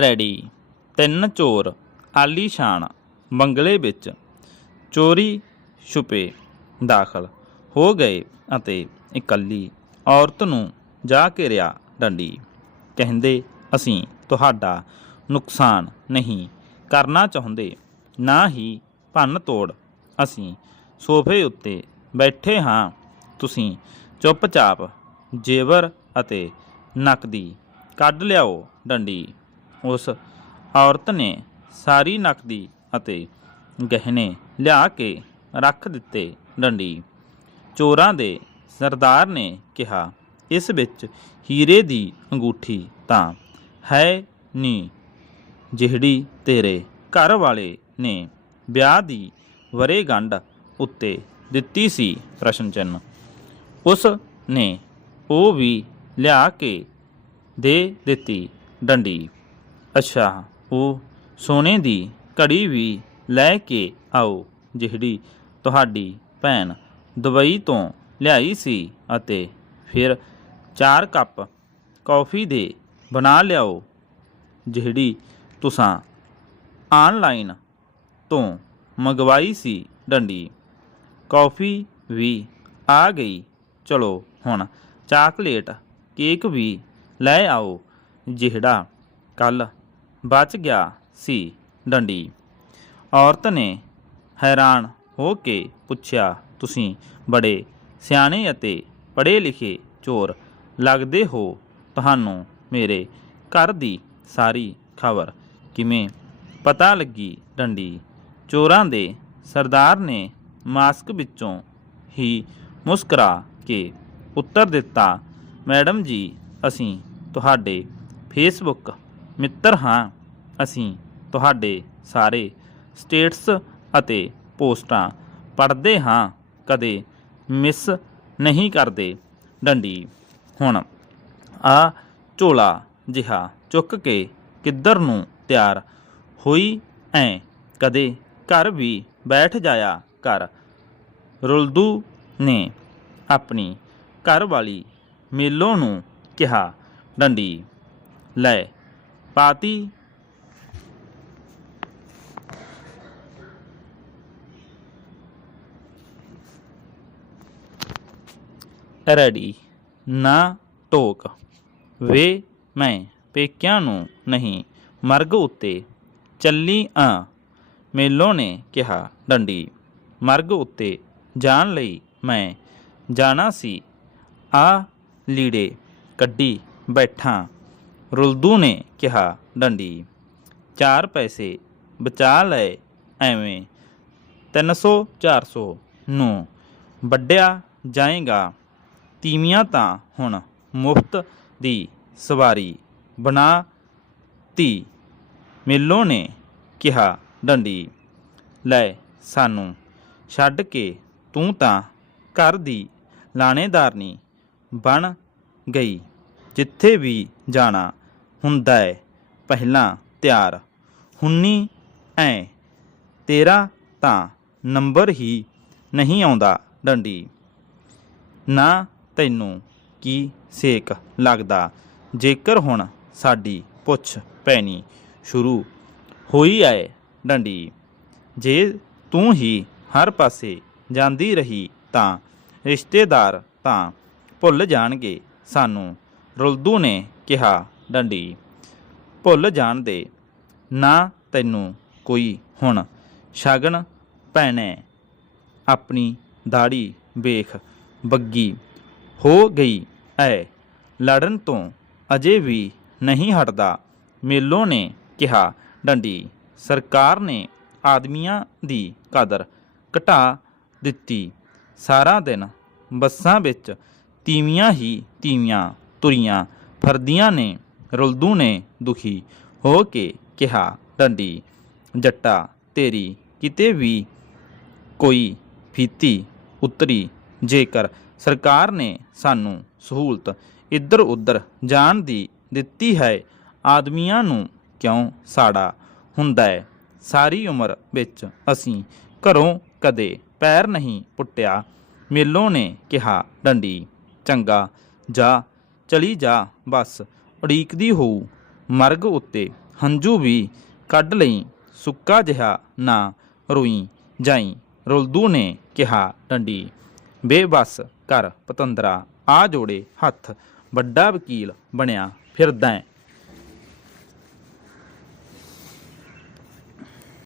Ready. ਤਿੰਨ ਚੋਰ ਆਲੀਸ਼ਾਨ ਬੰਗਲੇ ਵਿੱਚ ਚੋਰੀ ਛੁਪੇ ਦਾਖਲ ਹੋ ਗਏ ਅਤੇ ਇਕੱਲੀ ਔਰਤ ਨੂੰ ਜਾ ਘੇਰਿਆ ਡੰਡੀ। ਕਹਿੰਦੇ, ਅਸੀਂ ਤੁਹਾਡਾ ਨੁਕਸਾਨ ਨਹੀਂ ਕਰਨਾ ਚਾਹੁੰਦੇ। ਨਾ ਹੀ ਭੰਨ ਤੋੜ। ਅਸੀਂ ਸੋਫੇ ਉੱਤੇ ਬੈਠੇ ਹਾਂ। ਤੁਸੀਂ ਚੁੱਪਚਾਪ ਜੇਵਰ ਅਤੇ ਨਕਦੀ ਕੱਢ ਲਿਆਓ ਡੰਡੀ। ਉਸ ਔਰਤ ਨੇ ਸਾਰੀ ਨਕਦੀ ਅਤੇ ਗਹਿਣੇ ਲਿਆ ਕੇ ਰੱਖ ਦਿੱਤੇ ਡੰਡੀ। ਚੋਰਾਂ ਦੇ ਸਰਦਾਰ ਨੇ ਕਿਹਾ, ਇਸ ਵਿੱਚ ਹੀਰੇ ਦੀ ਅੰਗੂਠੀ ਤਾਂ ਹੈ ਨਹੀਂ ਜਿਹੜੀ ਤੇਰੇ ਘਰ ਵਾਲੇ ਨੇ ਵਿਆਹ ਦੀ ਵਰੇਗੰਢ ਉੱਤੇ ਦਿੱਤੀ ਸੀ। ਪ੍ਰਸ਼ਨ ਚਿੰਨ੍ਹ। ਉਸ ਨੇ ਉਹ ਵੀ ਲਿਆ ਕੇ ਦੇ ਦਿੱਤੀ ਡੰਡੀ। ਅੱਛਾ, ਉਹ ਸੋਨੇ ਦੀ ਘੜੀ ਵੀ ਲੈ ਕੇ ਆਓ, ਜਿਹੜੀ ਤੁਹਾਡੀ ਭੈਣ ਦੁਬਈ ਤੋਂ ਲਿਆਈ ਸੀ ਅਤੇ ਫਿਰ ਚਾਰ ਕੱਪ ਕੌਫੀ ਦੇ ਬਣਾ ਲਿਆਓ, ਜਿਹੜੀ ਤੁਸੀਂ ਆਨਲਾਈਨ ਤੋਂ ਮੰਗਵਾਈ ਸੀ, ਡੰਡੀ। ਕੌਫੀ ਵੀ ਆ ਗਈ। ਚਲੋ, ਹੁਣ ਚਾਕਲੇਟ ਕੇਕ ਵੀ ਲੈ ਆਓ, ਜਿਹੜਾ ਕੱਲ ਬਚ ਗਿਆ ਸੀ ਡੰਡੀ। ਔਰਤ ਨੇ ਹੈਰਾਨ ਹੋ ਕੇ ਪੁੱਛਿਆ, ਤੁਸੀਂ ਬੜੇ ਸਿਆਣੇ ਅਤੇ ਪੜ੍ਹੇ ਲਿਖੇ ਚੋਰ ਲੱਗਦੇ ਹੋ। ਤੁਹਾਨੂੰ ਮੇਰੇ ਘਰ ਦੀ ਸਾਰੀ ਖਬਰ ਕਿਵੇਂ ਪਤਾ ਲੱਗੀ? ਡੰਡੀ ਚੋਰਾਂ ਦੇ ਸਰਦਾਰ ਨੇ ਮਾਸਕ ਵਿੱਚੋਂ ਹੀ ਮੁਸਕਰਾ ਕੇ ਉੱਤਰ ਦਿੱਤਾ, ਮੈਡਮ ਜੀ, ਅਸੀਂ ਤੁਹਾਡੇ ਫੇਸਬੁੱਕ ਮਿੱਤਰ ਹਾਂ ਅਸੀਂ ਤੁਹਾਡੇ ਸਾਰੇ ਸਟੇਟਸ ਅਤੇ ਪੋਸਟਾਂ ਪੜ੍ਹਦੇ ਹਾਂ, ਕਦੇ ਮਿਸ ਨਹੀਂ ਕਰਦੇ। ਡੰਡੀ, ਹੁਣ ਆ ਝੋਲਾ ਜਿਹਾ ਚੁੱਕ ਕੇ ਕਿੱਧਰ ਨੂੰ ਤਿਆਰ ਹੋਈ ਐ? ਕਦੇ ਘਰ ਵੀ ਬੈਠ ਜਾਇਆ ਕਰ। ਰੁਲਦੂ ਨੇ ਆਪਣੀ ਘਰ ਵਾਲੀ ਮੇਲੋ ਨੂੰ ਕਿਹਾ, ਡੰਡੀ, ਲੈ ਪਾਤੀ। ਰੈਡੀ। ਨਾ ਟੋਕ। ਵੇ ਮੈਂ ਪੇਕਿਆਂ ਨੂੰ ਨਹੀਂ, ਮਰਗ ਉੱਤੇ ਚੱਲੀ ਆ। ਮੇਲੋ ਨੇ ਕਿਹਾ, ਡੰਡੀ, ਮਰਗ ਉੱਤੇ ਜਾਣ ਲਈ ਮੈਂ ਜਾਣਾ ਸੀ। ਆ ਲੀੜੇ ਕੱਢੀ ਬੈਠਾ ਰੁਲਦੂ ਨੇ ਕਿਹਾ, ਡੰਡੀ, ਚਾਰ ਪੈਸੇ ਬਚਾ ਲਏ ਐਵੇਂ 300 400 ਨੂੰ ਵੱਡਿਆ ਜਾਏਗਾ। ਤੀਵੀਆਂ ਤਾਂ ਹੁਣ ਮੁਫਤ ਦੀ ਸਵਾਰੀ ਬਣਾ ਤੀ। ਮੇਲੋ ਨੇ ਕਿਹਾ, ਡੰਡੀ, ਲੈ ਸਾਨੂੰ ਛੱਡ ਕੇ ਤੂੰ ਤਾਂ ਘਰ ਦੀ ਲਾਣੇਦਾਰਨੀ ਬਣ ਗਈ। ਜਿੱਥੇ ਵੀ ਜਾਣਾ ਹੁੰਦਾ ਹੈ ਪਹਿਲਾਂ ਤਿਆਰ। ਹੁੰਨੀ ਐ। ਤੇਰਾ ਤਾਂ ਨੰਬਰ ਹੀ ਨਹੀਂ ਆਉਂਦਾ ਡੰਡੀ। ਨਾ ਤੈਨੂੰ ਕੀ ਸੇਕ ਲੱਗਦਾ। ਜੇਕਰ ਹੁਣ ਸਾਡੀ ਪੁੱਛ ਪੈਣੀ ਸ਼ੁਰੂ ਹੋਈ ਐ ਡੰਡੀ। ਜੇ ਤੂੰ ਹੀ ਹਰ ਪਾਸੇ ਜਾਂਦੀ ਰਹੀ ਤਾਂ ਰਿਸ਼ਤੇਦਾਰ ਤਾਂ ਭੁੱਲ ਜਾਣਗੇ। ਸਾਨੂੰ ਰੁਲਦੂ ਨੇ ਕਿਹਾ ਡੰਡੀ। ਭੁੱਲ ਜਾਣ ਦੇ, ਨਾ ਤੈਨੂੰ ਕੋਈ ਹੁਣ ਸ਼ਗਨ ਭੈਣੇ। ਆਪਣੀ ਦਾੜੀ ਵੇਖ ਬੱਗੀ ਹੋ ਗਈ ਐ। ਲੜਨ ਤੋਂ ਅਜੇ ਵੀ ਨਹੀਂ ਹਟਦਾ, ਮੇਲੋ ਨੇ ਕਿਹਾ, ਡੰਡੀ, ਸਰਕਾਰ ਨੇ ਆਦਮੀਆਂ ਦੀ ਕਦਰ ਘਟਾ ਦਿੱਤੀ। ਸਾਰਾ ਦਿਨ ਬੱਸਾਂ ਵਿੱਚ ਤੀਵੀਆਂ ਹੀ ਤੀਵੀਆਂ ਤੁਰੀਆਂ, ਫਰਦੀਆਂ ਨੇ ਰੁਲਦੂ ਨੇ ਦੁਖੀ ਹੋ ਕੇ ਕਿਹਾ, ਡੰਡੀ, ਜੱਟਾ, ਤੇਰੀ ਕਿਤੇ ਵੀ ਕੋਈ ਫੀਤੀ ਉਤਰੀ। ਜੇਕਰ ਸਰਕਾਰ ਨੇ ਸਾਨੂੰ ਸਹੂਲਤ ਇੱਧਰ ਉੱਧਰ ਜਾਣ ਦੀ ਦਿੱਤੀ ਹੈ, ਆਦਮੀਆਂ ਨੂੰ ਕਿਉਂ ਸਾੜਾ ਹੁੰਦਾ ਹੈ? ਸਾਰੀ ਉਮਰ ਵਿੱਚ ਅਸੀਂ ਘਰੋਂ ਕਦੇ ਪੈਰ ਨਹੀਂ ਪੁੱਟਿਆ। ਮੇਲੋਂ ਨੇ ਕਿਹਾ, ਡੰਡੀ, ਚੰਗਾ, ਜਾ, ਚਲੀ ਜਾ, ਬਸ। ਉਡੀਕਦੀ ਹੋਊ। ਮਰਗ ਉੱਤੇ ਹੰਝੂ ਵੀ ਕੱਢ ਲਈ। ਸੁੱਕਾ ਜਿਹਾ ਨਾ ਰੋਈ ਜਾਈ, ਰੁਲਦੂ ਨੇ ਕਿਹਾ ਡੰਡੀ। ਬੇਬਸ ਕਰ ਪਤੰਦਰਾ, ਆ ਜੋੜੇ ਹੱਥ, ਵੱਡਾ ਵਕੀਲ ਬਣਿਆ ਫਿਰਦਾ।